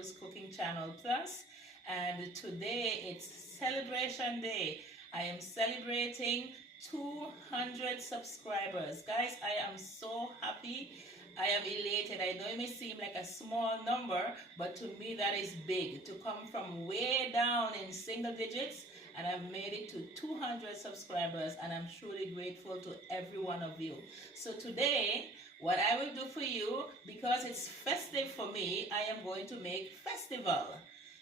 Rose Cooking Channel Plus, and today it's celebration day. I am celebrating 200 subscribers. Guys, I am so happy. I am elated. I know it may seem like a small number, but to me that is big. To come from way down in single digits, and I've made it to 200 subscribers, and I'm truly grateful to every one of you. So today, what I will do for you, because it's festive for me, I am going to make festival.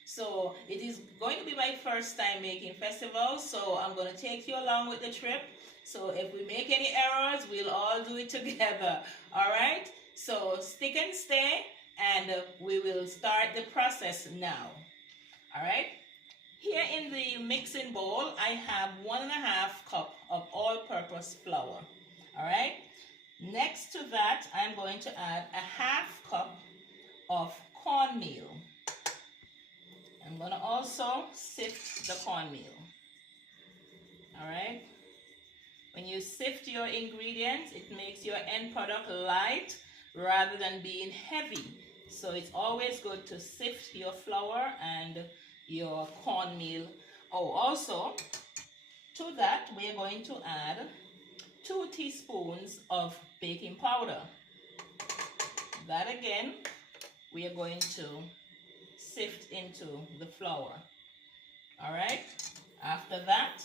So it is going to be my first time making festival, so I'm going to take you along with the trip. So if we make any errors, we'll all do it together. All right? So stick and stay, and we will start the process now. All right? Here in the mixing bowl, I have 1.5 cup of all-purpose flour. All right? Next to that, I'm going to add a 1/2 cup of cornmeal. I'm going to also sift the cornmeal. All right? When you sift your ingredients, it makes your end product light rather than being heavy. So it's always good to sift your flour and your cornmeal. Oh, also, to that, we are going to add 2 teaspoons of baking powder. That again, we are going to sift into the flour. All right? After that,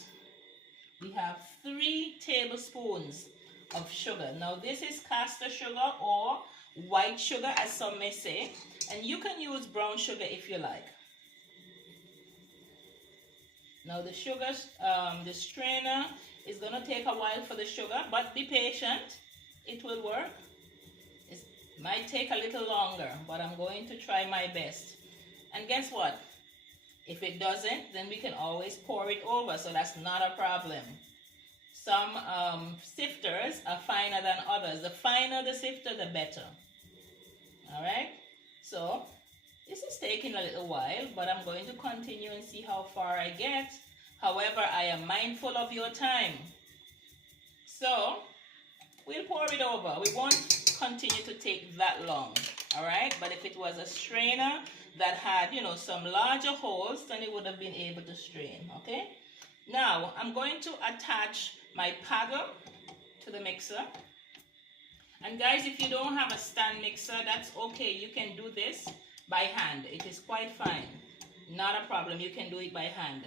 we have 3 tablespoons of sugar. Now, this is caster sugar or white sugar, as some may say, and you can use brown sugar if you like. Now, the sugar, the strainer is going to take a while for the sugar, but be patient. It will work. It might take a little longer, but I'm going to try my best. And guess what? If it doesn't, then we can always pour it over, so that's not a problem. Some sifters are finer than others. The finer the sifter, the better. All right? So, this is taking a little while, but I'm going to continue and see how far I get. However, I am mindful of your time. So, we'll pour it over. We won't continue to take that long. All right? But if it was a strainer that had, some larger holes, then it would have been able to strain. Okay? Now, I'm going to attach my paddle to the mixer. And guys, if you don't have a stand mixer, that's okay. You can do this by hand. It is quite fine. Not a problem. You can do it by hand.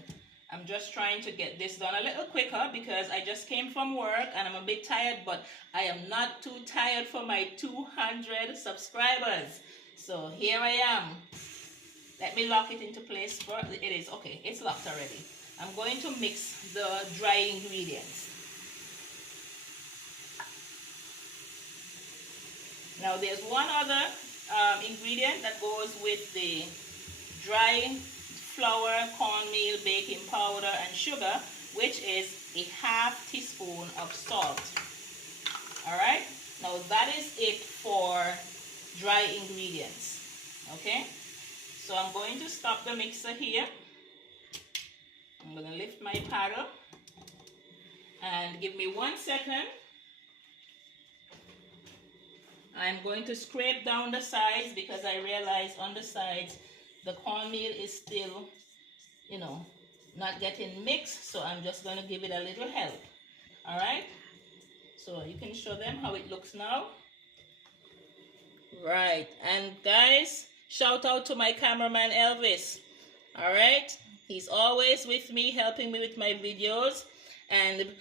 I'm just trying to get this done a little quicker because I just came from work and I'm a bit tired, but I am not too tired for my 200 subscribers. So here I am. Let me lock it into place. It is okay. It's locked already. I'm going to mix the dry ingredients. Now there's one other ingredient that goes with the dry flour, cornmeal, baking powder, and sugar, which is a 1/2 teaspoon of salt. All right? Now that is it for dry ingredients. Okay? So I'm going to stop the mixer here. I'm going to lift my paddle and give me 1 second. I'm going to scrape down the sides because I realize on the sides the cornmeal is still, not getting mixed. So I'm just going to give it a little help. All right? So you can show them how it looks now. Right. And guys, shout out to my cameraman Elvis. All right? He's always with me, helping me with my videos. And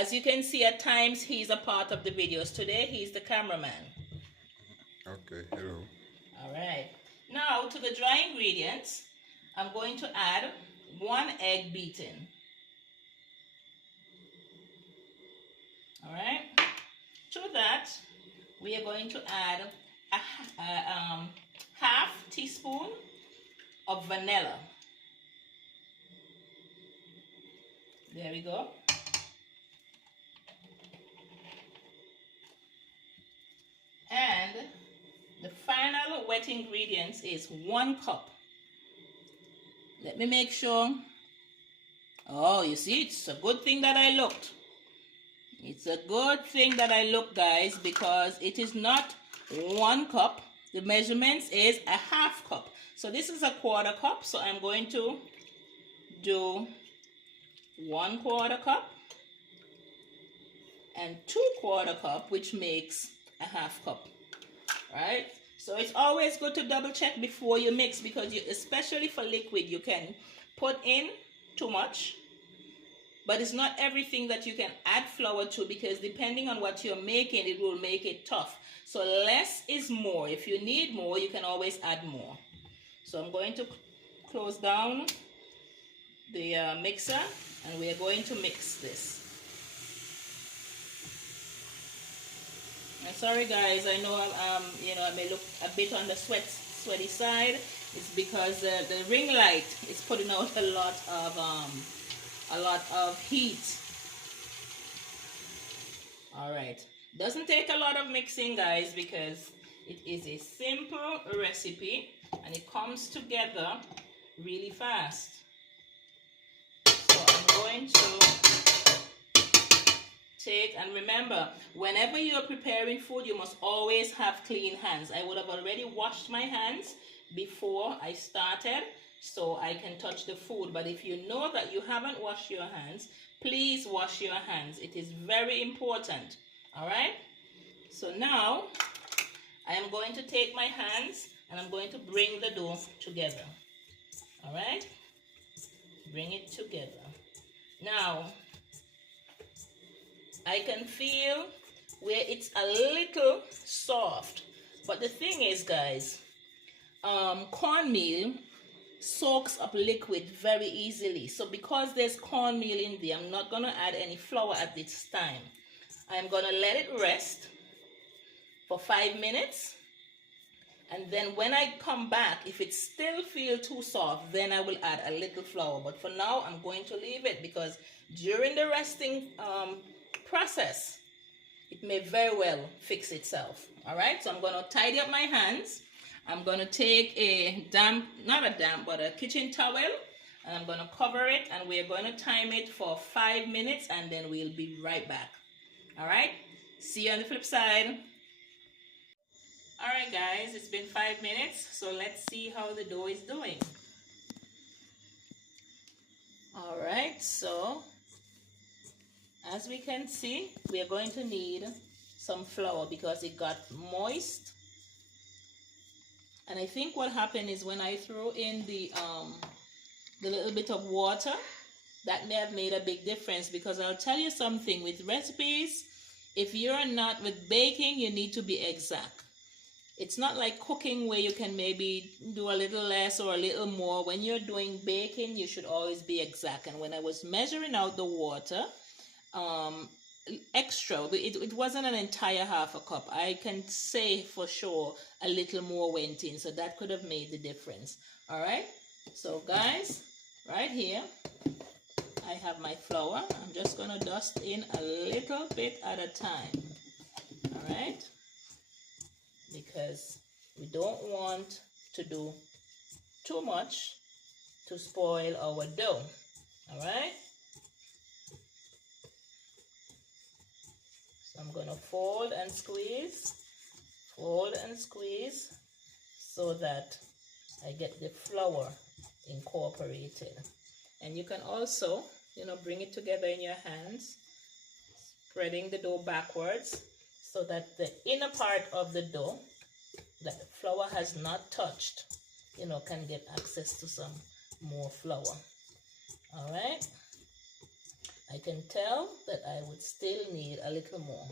as you can see, at times he's a part of the videos. Today, he's the cameraman. Okay, hello. All right. Now, to the dry ingredients, I'm going to add 1 egg beaten. All right. To that, we are going to add a 1/2 teaspoon of vanilla. There we go. And the final wet ingredients is 1 cup. Let me make sure. Oh, you see, it's a good thing that I looked. It's a good thing that I looked, guys, because it is not 1 cup. The measurements is a half cup. So this is a quarter cup. So I'm going to do 1/4 cup and 2/4 cup, which makes a half cup. Right? So it's always good to double check before you mix, because especially for liquid, you can put in too much, but it's not everything that you can add flour to, because depending on what you're making, it will make it tough. So less is more. If you need more, you can always add more. So I'm going to close down the mixer, and we are going to mix this. And sorry guys, I know I may look a bit on the sweaty side. It's because the ring light is putting out a lot of heat. All right, doesn't take a lot of mixing, guys, because it is a simple recipe and it comes together really fast. So I'm going to take, and remember, whenever you're preparing food, you must always have clean hands. I would have already washed my hands before I started, so I can touch the food. But if you know that you haven't washed your hands, please wash your hands. It is very important. All right? So now I am going to take my hands and I'm going to bring the dough together. All right? Bring it together. Now, I can feel where it's a little soft. But the thing is, guys, cornmeal soaks up liquid very easily. So because there's cornmeal in there, I'm not going to add any flour at this time. I'm going to let it rest for 5 minutes. And then when I come back, if it still feels too soft, then I will add a little flour. But for now, I'm going to leave it, because during the resting process, it may very well fix itself. All right, so I'm going to tidy up my hands. I'm going to take a a kitchen towel, and I'm going to cover it, and we're going to time it for 5 minutes, and then we'll be right back. All right, see you on the flip side. All right, guys, it's been 5 minutes, so let's see how the dough is doing. All right, so as we can see, we are going to need some flour because it got moist. And I think what happened is when I threw in the little bit of water, that may have made a big difference. Because I'll tell you something, with recipes, if you're not with baking, you need to be exact. It's not like cooking where you can maybe do a little less or a little more. When you're doing baking, you should always be exact. And when I was measuring out the water, extra, it wasn't an entire half a cup. I can say for sure a little more went in, so that could have made the difference. All right, so guys, right here I have my flour. I'm just going to dust in a little bit at a time. All right, because we don't want to do too much to spoil our dough. All right, so I'm going to fold and squeeze so that I get the flour incorporated. And you can also, bring it together in your hands, spreading the dough backwards, so that the inner part of the dough that the flour has not touched, can get access to some more flour. All right, I can tell that I would still need a little more.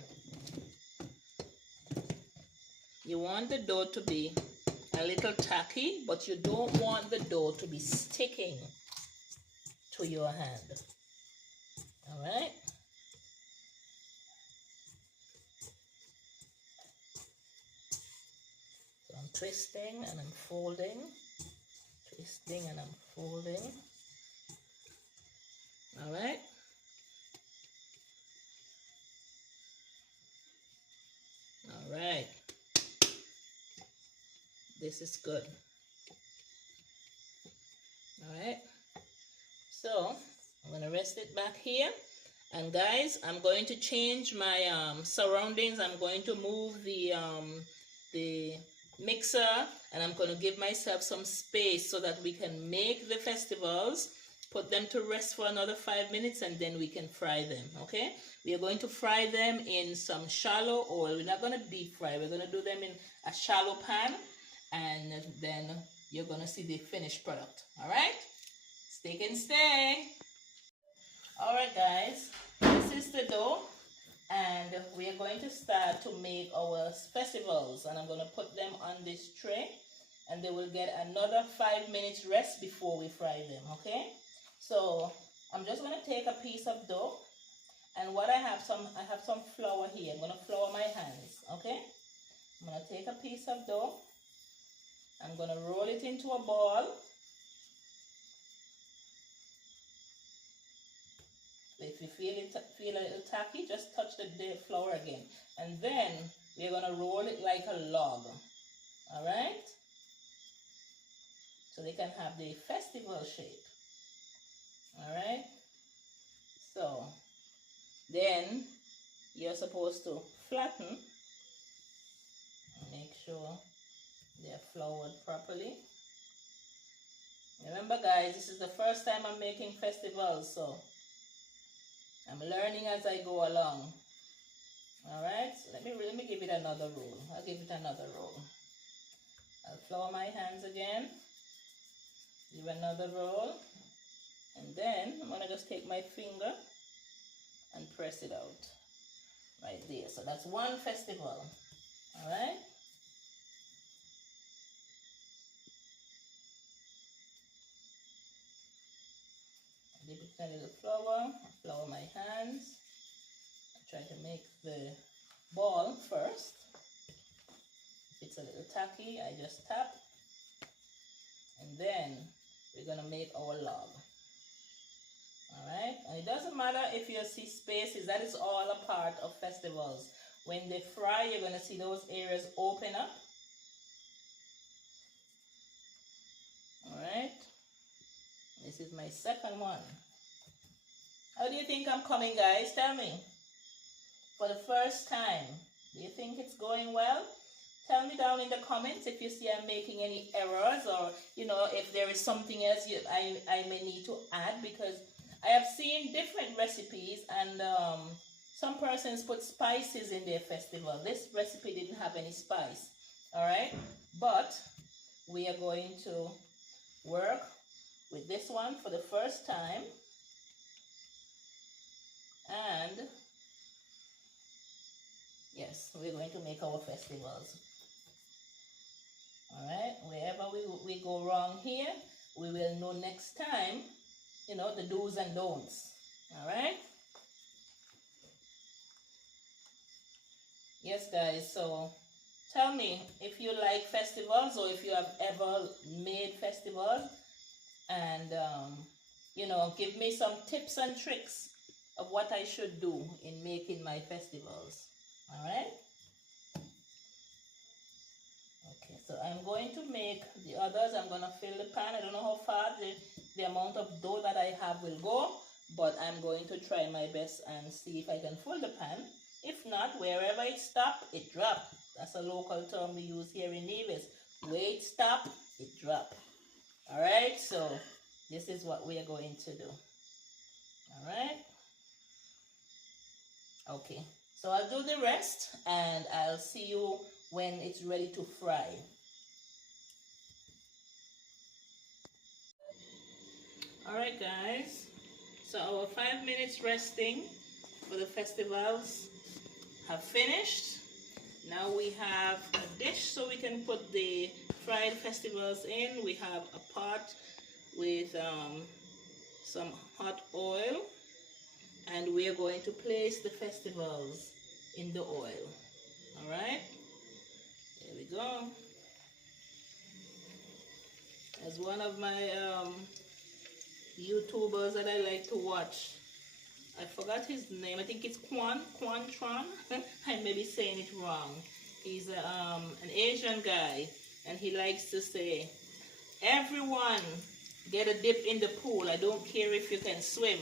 You want the dough to be a little tacky, but you don't want the dough to be sticking to your hand. All right. So I'm twisting and I'm folding, twisting and I'm folding. All right. All right. This is good. All right. So I'm going to rest it back here. And guys, I'm going to change my surroundings. I'm going to move the mixer, and I'm going to give myself some space so that we can make the festivals, put them to rest for another 5 minutes, and then we can fry them. Okay, we are going to fry them in some shallow oil. We're not going to deep fry, we're going to do them in a shallow pan, and then you're going to see the finished product. All right, stick and stay. All right guys, this is the dough, and we are going to start to make our festivals, and I'm going to put them on this tray, and they will get another 5 minutes rest before we fry them. Okay, so I'm just going to take a piece of dough, and what I have some flour here. I'm going to flour my hands. Okay, I'm going to take a piece of dough, I'm going to roll it into a ball. If you feel a little tacky, just touch the flour again. And then we're going to roll it like a log. All right? So they can have the festival shape. All right? So then you're supposed to flatten. Make sure they're floured properly. Remember guys, this is the first time I'm making festivals, so I'm learning as I go along. Alright, so let me give it another roll. I'll give it another roll. I'll flour my hands again. Give another roll. And then I'm going to just take my finger and press it out. Right there. So that's one festival. Alright. Dip it in a little flour. Flour my hands. I try to make the ball first. If it's a little tacky, I just tap. And then we're going to make our log. Alright? And it doesn't matter if you see spaces, that is all a part of festivals. When they fry, you're going to see those areas open up. Alright? This is my second one. How do you think I'm coming, guys? Tell me. For the first time, do you think it's going well? Tell me down in the comments if you see I'm making any errors, or if there is something else I may need to add, because I have seen different recipes, and some persons put spices in their festival. This recipe didn't have any spice. Alright? But we are going to work with this one for the first time. And yes, we're going to make our festivals. Alright, wherever we go wrong here, we will know next time, the do's and don'ts. Alright? Yes, guys, so tell me if you like festivals, or if you have ever made festivals, and, give me some tips and tricks of what I should do in making my festivals. Alright? Okay, so I'm going to make the others. I'm going to fill the pan. I don't know how far the amount of dough that I have will go, but I'm going to try my best and see if I can fill the pan. If not, wherever it stops, it drops. That's a local term we use here in Nevis. Where it stops, it drops. Alright, so this is what we are going to do. Alright? Okay, so I'll do the rest, and I'll see you when it's ready to fry. Alright guys, so our 5 minutes resting for the festivals have finished. Now we have a dish so we can put the fried festivals in. We have a pot with some hot oil, and we are going to place the festivals in the oil. Alright, there we go. As one of my YouTubers that I like to watch, I forgot his name, I think it's Quan Tron. I may be saying it wrong. He's an Asian guy, and he likes to say, everyone get a dip in the pool, I don't care if you can swim.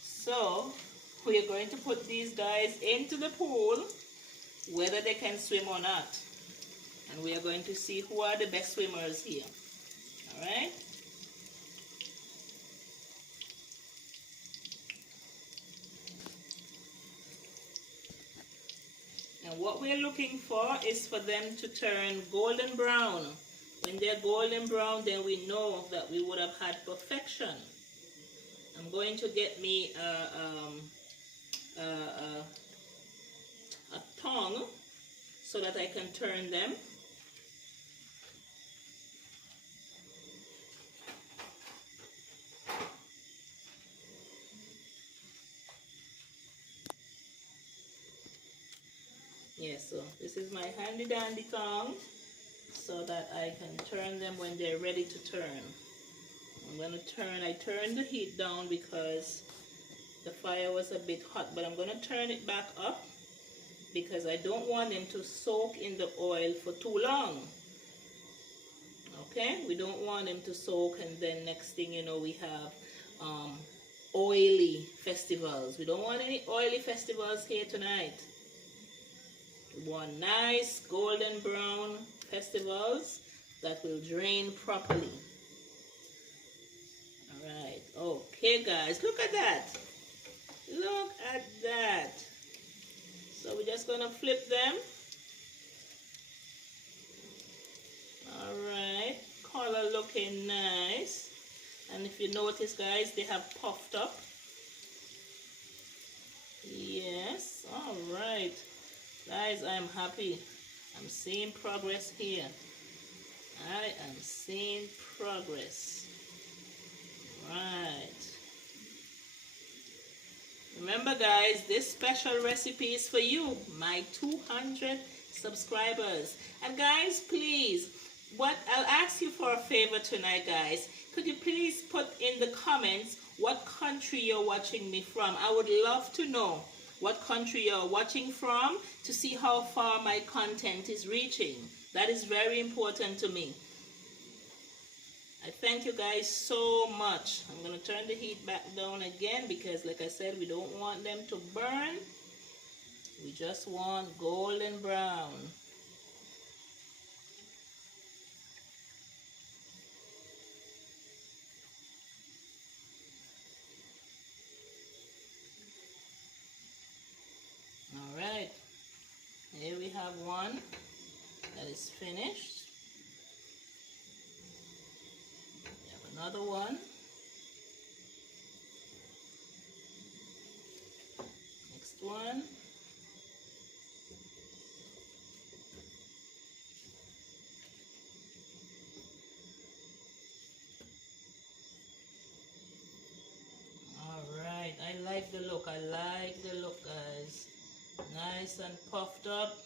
So we are going to put these guys into the pool, whether they can swim or not. And we are going to see who are the best swimmers here. All right. And what we're looking for is for them to turn golden brown. When they're golden brown, then we know that we would have had perfection. I'm going to get me a tongue so that I can turn them. Yes, so this is my handy dandy tongue so that I can turn them when they're ready to turn. I'm going to turn, I turned the heat down because the fire was a bit hot, but I'm going to turn it back up because I don't want them to soak in the oil for too long. Okay, we don't want them to soak, and then next thing you know we have oily festivals. We don't want any oily festivals here tonight. We want nice golden brown festivals that will drain properly. Alright, okay guys, look at that. Look at that. So we're just going to flip them. Alright, color looking nice. And if you notice guys, they have puffed up. Yes, alright. Guys, I'm happy. I'm seeing progress here. I am seeing progress. Right. Remember guys, this special recipe is for you, my 200 subscribers. And guys, please, I'll ask you for a favor tonight, guys. Could you please put in the comments what country you're watching me from? I would love to know what country you're watching from to see how far my content is reaching. That is very important to me. I thank you guys so much. I'm going to turn the heat back down again because like I said, we don't want them to burn. We just want golden brown. Alright, here we have one that is finished. We have another one. Next one. Alright, I like the look. I like the look, guys. Nice and puffed up.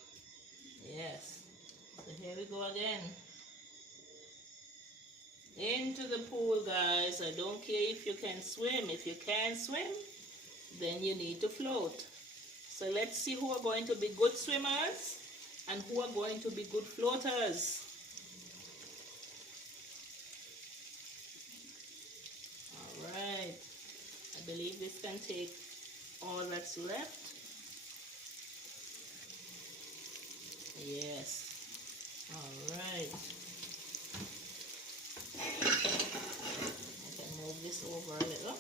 Yes. So here we go again. Into the pool, guys. I don't care if you can swim. If you can't swim, then you need to float. So let's see who are going to be good swimmers and who are going to be good floaters. Alright. I believe this can take all that's left. Yes. Alright. I can move this over a little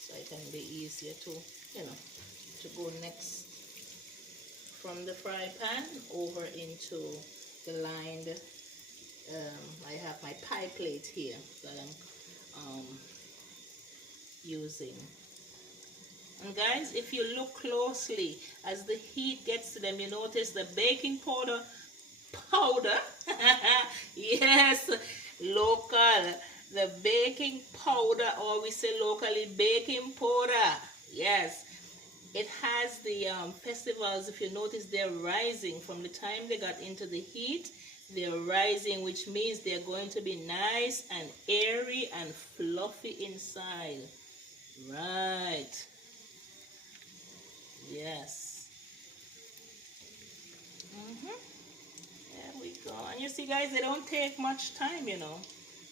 so it can be easier to, to go next from the fry pan over into the lined, I have my pie plate here that I'm using. And guys, if you look closely, as the heat gets to them, you notice the baking powder, yes, local, the baking powder, or we say locally baking powder, yes, it has the festivals. If you notice, they're rising from the time they got into the heat. They're rising, which means they're going to be nice and airy and fluffy inside. Right. Yes. There we go. And you see, guys, they don't take much time,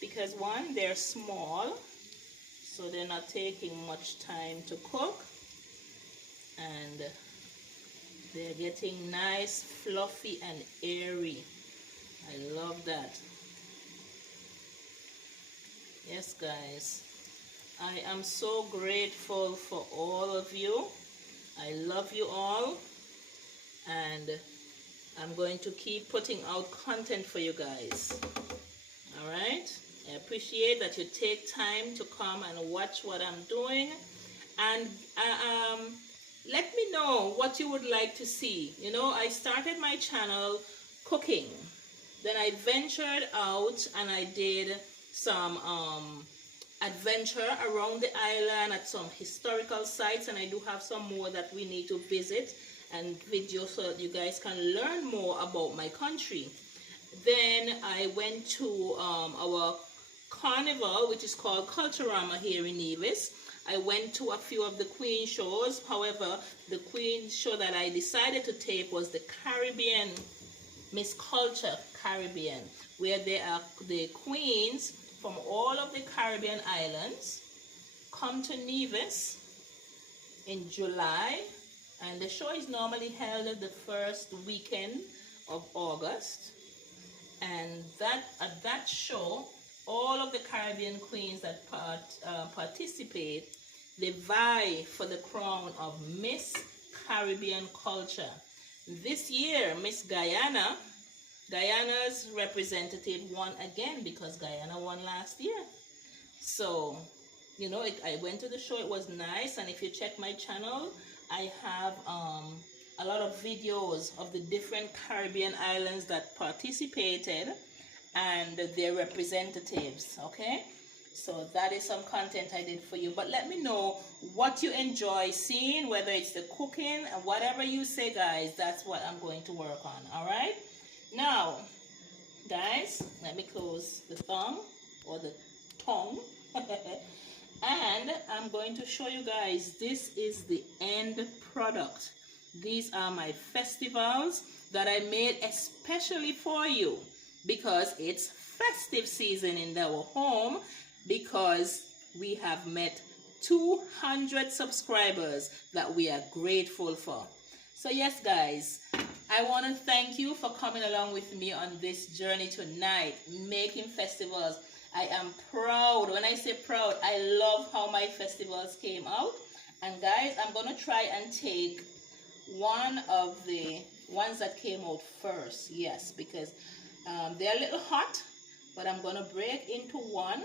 because one, they're small, so they're not taking much time to cook, and they're getting nice, fluffy, and airy. I love that. Yes, guys. I am so grateful for all of you. I love you all. And I'm going to keep putting out content for you guys. All right? I appreciate that you take time to come and watch what I'm doing. And let me know what you would like to see. You know, I started my channel cooking. Then I ventured out and I did some adventure around the island at some historical sites, and I do have some more that we need to visit and video so that you guys can learn more about my country. Then I went to our carnival, which is called Culturama here in Nevis. I went to a few of the Queen shows. However, the Queen show that I decided to tape was the Caribbean Miss Culture Caribbean, where there are the queens from all of the Caribbean islands come to Nevis in July, and the show is normally held at the first weekend of August. And at that show, all of the Caribbean queens that participate, they vie for the crown of Miss Caribbean Culture. This year, Miss Guyana's representative won again because Guyana won last year. So, you know, I went to the show. It was nice. And if you check my channel, I have a lot of videos of the different Caribbean islands that participated and their representatives. Okay, so that is some content I did for you. But let me know what you enjoy seeing, whether it's the cooking and whatever you say, guys. That's what I'm going to work on. All right. Now, guys, let me close the thumb or the tongue. And I'm going to show you guys, this is the end product. These are my festivals that I made especially for you because it's festive season in our home, because we have met 200 subscribers that we are grateful for. So yes, guys, I want to thank you for coming along with me on this journey tonight, making festivals. I am proud. When I say proud, I love how my festivals came out. And guys, I'm going to try and take one of the ones that came out first. Yes, because they're a little hot, but I'm going to break into one.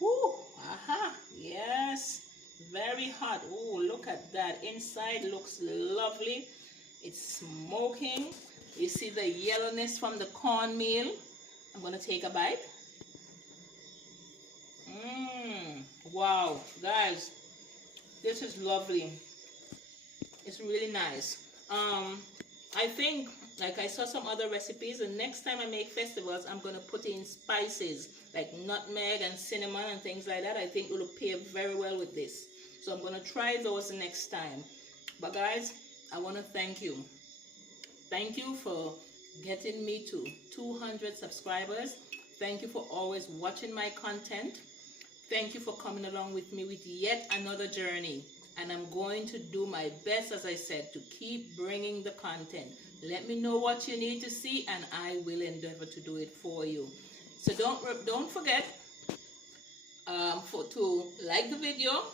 Woo, aha, yes, very hot. Oh, look at that. Inside looks lovely. It's smoking. You see the yellowness from the cornmeal. I'm going to take a bite. Wow, guys, this is lovely. It's really nice. I think, like, I saw some other recipes, and next time I make festivals, I'm going to put in spices like nutmeg and cinnamon and things like that. I think it will pair very well with this. So I'm going to try those next time. But guys, I want to thank you. Thank you for getting me to 200 subscribers. Thank you for always watching my content. Thank you for coming along with me with yet another journey. And I'm going to do my best, as I said, to keep bringing the content. Let me know what you need to see, and I will endeavor to do it for you. So don't forget to like the video,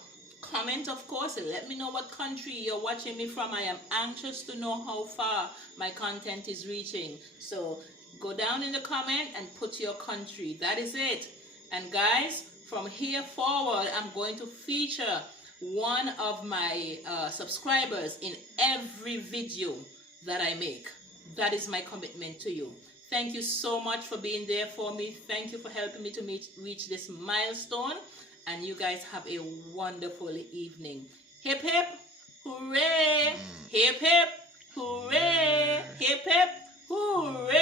comment, of course, and let me know what country you're watching me from. I am anxious to know how far my content is reaching. So go down in the comment and put your country. That is it. And guys, from here forward, I'm going to feature one of my subscribers in every video that I make. That is my commitment to you. Thank you so much for being there for me. Thank you for helping me to reach this milestone. And you guys have a wonderful evening. Hip hip, hooray! Hip hip, hooray! Hip hip, hooray!